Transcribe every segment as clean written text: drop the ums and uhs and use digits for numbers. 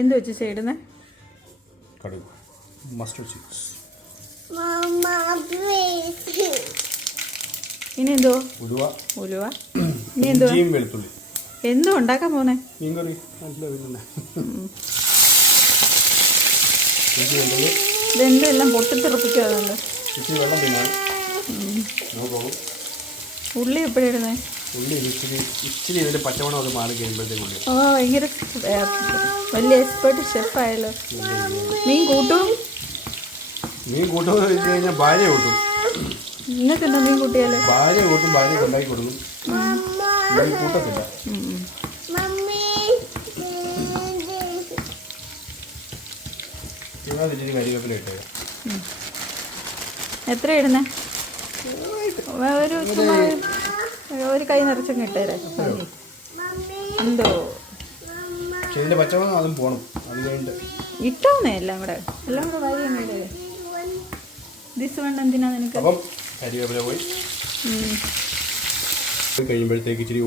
എന്ത് വെച്ച് ചേടുന്നേ? കടുക്, മസ്റ്റർഡ് സീഡ്സ്. ഇനി എന്തോ? ഉലുവ. ഇനി എന്തോ? വെളുത്തുള്ളി. എന്തോ ഉണ്ടാക്കാൻ പോന്നെ? മീൻകറി. ഇതെന്തെല്ലാം പൊട്ടിത്തെറിപ്പിക്കാറുണ്ട്. വെള്ളം പിന്നെ ഉള്ളി എപ്പോഴും ഇടുന്നേ? ഉള്ളി ഇച്ചിരി ഇതിന്റെ പച്ചമണം അത് മാറി കഴിയുമ്പോഴത്തേക്ക്. ഓ, ഭയങ്കര വലിയ എക്സ്പെർട്ട് ഷെഫായല്ലോ. മീൻ കൂട്ടും വെച്ച് കഴിഞ്ഞാൽ ഭാര്യ കൂട്ടും. നിങ്ങൾക്കെന്താ മീൻ കൂട്ടിയാലോ? ഭാര്യ കൂട്ടും, ഭാര്യ ഉണ്ടാക്കി കൊടുക്കും. മീൻ കൂട്ടത്തില്ല. ഇച്ചിരി കരിവേപ്പില ഇട്ടേക്കാം. എത്ര ഇടുന്നേ? ഒരു കൈ നിറച്ചങ്ങ് ഇട്ടേരെ. എന്തോ ഇതിന്റെ പച്ചമണം അതും പോണം. അത് കഴിഞ്ഞിട്ട് ഇട്ടോന്നേ എല്ലാം കൂടെ വാരി ദിസ് വേണ്ട. എന്തിനാ നിനക്ക്? അപ്പം കരിവേപ്പില പോയി കഴിയുമ്പോഴത്തേക്ക് ഇച്ചിരി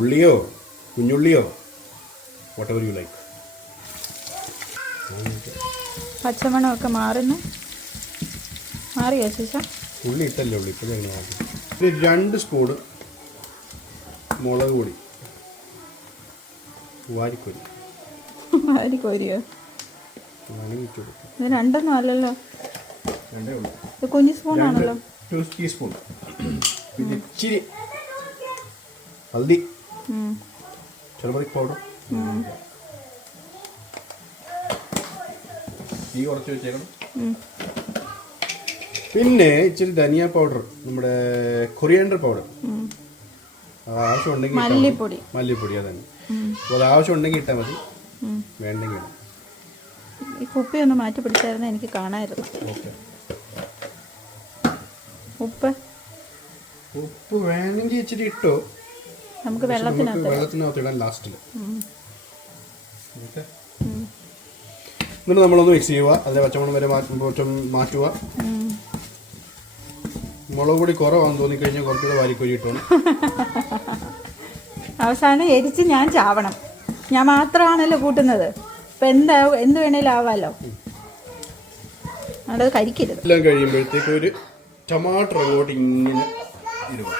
ഉള്ളിയോ കുഞ്ഞുള്ളിയോ whatever you like. പച്ചമണമൊക്കെ മാറിയോ ശേഷം? ഉള്ളി ഇട്ടല്ലേ ഉള്ളി ഇപ്പോഴും. 2 സ്പൂൺ മുളക് പൊടി വാരിക്കോരിയോ? ഇത് 2 അല്ലല്ലോ, ഇത് കുഞ്ഞു സ്പൂണാണല്ലോ. 2 ടീസ്പൂൺ. പിന്നെ ഇച്ചിരി ഹൽദി, ടർമറിക് പൗഡർ, ഈ കുറച്ച് വെച്ചേക്കണം. പിന്നെ ഇച്ചിരി ധനിയ പൗഡർ, നമ്മുടെ കൊറിയാണ്ടർ പൗഡർ ആവശ്യമുണ്ടെങ്കിൽ, മല്ലിപ്പൊടി അതന്നെ. അപ്പോൾ അത് ആവശ്യമുണ്ടെങ്കിൽ ഇട്ടാൽ മതി, വേണ്ടെങ്കിൽ. ഈ കുപ്പി ഒന്ന് മാറ്റി പിടിച്ചായിരുന്നു, എനിക്ക് കാണാമായിരുന്നു. ഉപ്പ് വേണമെങ്കിൽ ഇച്ചിരി ഇട്ടോ. നമുക്ക് വെള്ളത്തിനകത്ത് ഇടാൻ ലാസ്റ്റിൽ. എന്നിട്ട് നമ്മളൊന്ന് മിക്സ് ചെയ്യുക. അതിന്റെ പച്ചമണം വരെ മാറ്റുക. മുളക് പൊടി കുറവാണെന്ന് തോന്നിക്കഴിഞ്ഞാൽ കുറച്ചുകൂടെ വാരിക്കൊരി ഇട്ടോണം. അവസാനം എരിച്ച് ഞാൻ ചാവണം. ഞാൻ മാത്രമാണല്ലോ കൂട്ടുന്നത്. ഇപ്പം എന്ത് വേണേലും ആവാമല്ലോ. അത് കരിക്കരുത്. എല്ലാം കഴിയുമ്പോഴത്തേക്ക് ഒരു ടമാറ്റർ അങ്ങോട്ട് ഇങ്ങനെ ഇടുക.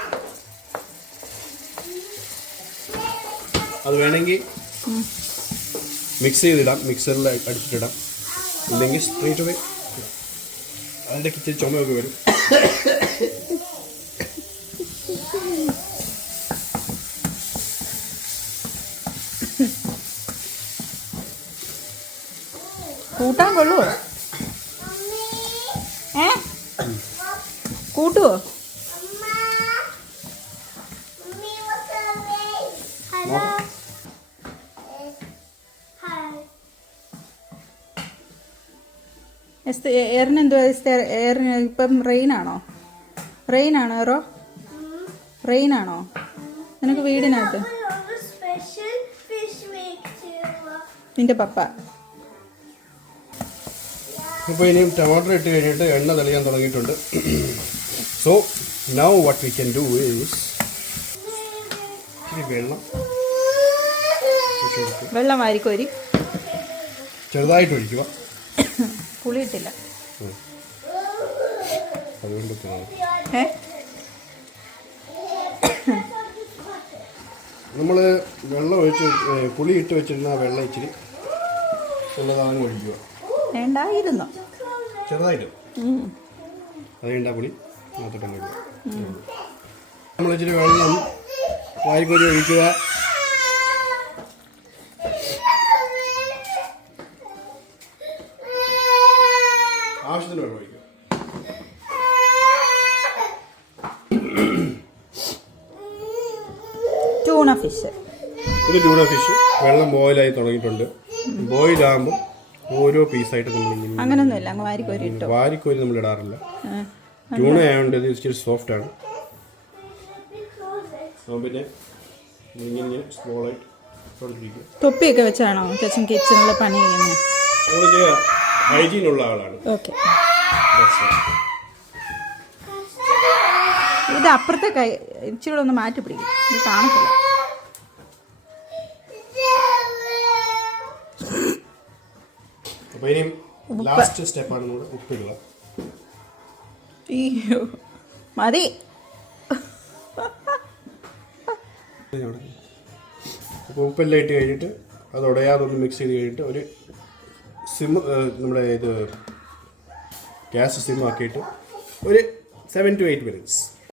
അത് വേണമെങ്കിൽ മിക്സ് ചെയ്തിടാം, മിക്സറിൽ അടിച്ചിട്ടിടാം. ഇല്ലെങ്കിൽ സ്ട്രേറ്റ് അവേ അതിൻ്റെ ഇച്ചിരി ചുമയൊക്കെ വരും. കൂട്ടാൻ കൊള്ളുവോ? കൂട്ടുവോ? എയറിനെന്തോ എയറിന് ഇപ്പം റെയിനാണോ റെയിനാണോ നിനക്ക് വീടിനകത്ത്? നിന്റെ പപ്പ. ഇപ്പോൾ ഇനിയും ടമാറ്റർ ഇട്ട് കഴിഞ്ഞിട്ട് എണ്ണ തെളിയാൻ തുടങ്ങിയിട്ടുണ്ട്. So now what we can do is വെള്ളം വാരിക്കോരി ചെറുതായിട്ട് ഒഴിക്കുക. പുളിയിട്ടില്ല അതുകൊണ്ട് നമ്മൾ വെള്ളം ഒഴിച്ച് പുളി ഇട്ട് വെച്ചിരുന്ന ആ വെള്ളം ഇച്ചിരി ഉള്ളതാണെന്ന് ഒഴിക്കുക. വേണ്ടായിരുന്നോ? ചെറുതായിട്ട് അത് വേണ്ട പുളി മാത്രം കഴിക്കുക. നമ്മൾ ഇച്ചിരി വെള്ളം വാരിക്കോരി ഒഴിക്കുക. ആവശ്യത്തിന് വെള്ളം ഒഴിക്കുക. ട്യൂണ ഫിഷ് വെള്ളം ബോയിലായി തുടങ്ങിയിട്ടുണ്ട്. ബോയിലാകുമ്പോൾ ഓരോ പീസായിട്ട് നമ്മൾ അങ്ങനൊന്നുമില്ല, അങ്ങ് വാരിക്കോരി നമ്മൾ ഇടാറില്ല. ട്യൂണ ആയതുകൊണ്ട് ഇത് ഇച്ചിരി സോഫ്റ്റ് ആണ്. പിന്നെ ഇങ്ങനെ സ്മോളായിട്ട് തൊപ്പിയൊക്കെ വെച്ചാണോ ചേച്ചൻ കിച്ചണിലെ പണി ചെയ്യുന്നത്? ഹൈജീനുള്ള ആളാണ്. ഓക്കെ. ഇത് അപ്പുറത്തെ കൈ ഇച്ചിരി കൂടെ ഒന്ന് മാറ്റി പിടിക്കും, ഇത് കാണത്തില്ല. അപ്പോൾ ഇനിയും ലാസ്റ്റ് സ്റ്റെപ്പാണ് നമ്മൾ ഉപ്പിടുക. അയ്യോ മതി. അപ്പോൾ ഉപ്പെല്ലാം ഇട്ട് കഴിഞ്ഞിട്ട് അത് ഉടയാതൊന്ന് മിക്സ് ചെയ്ത് കഴിഞ്ഞിട്ട് ഒരു നമ്മുടെ ഇത് ഗ്യാസ് സിം ആക്കിയിട്ട് ഒരു 7 to 8 minutes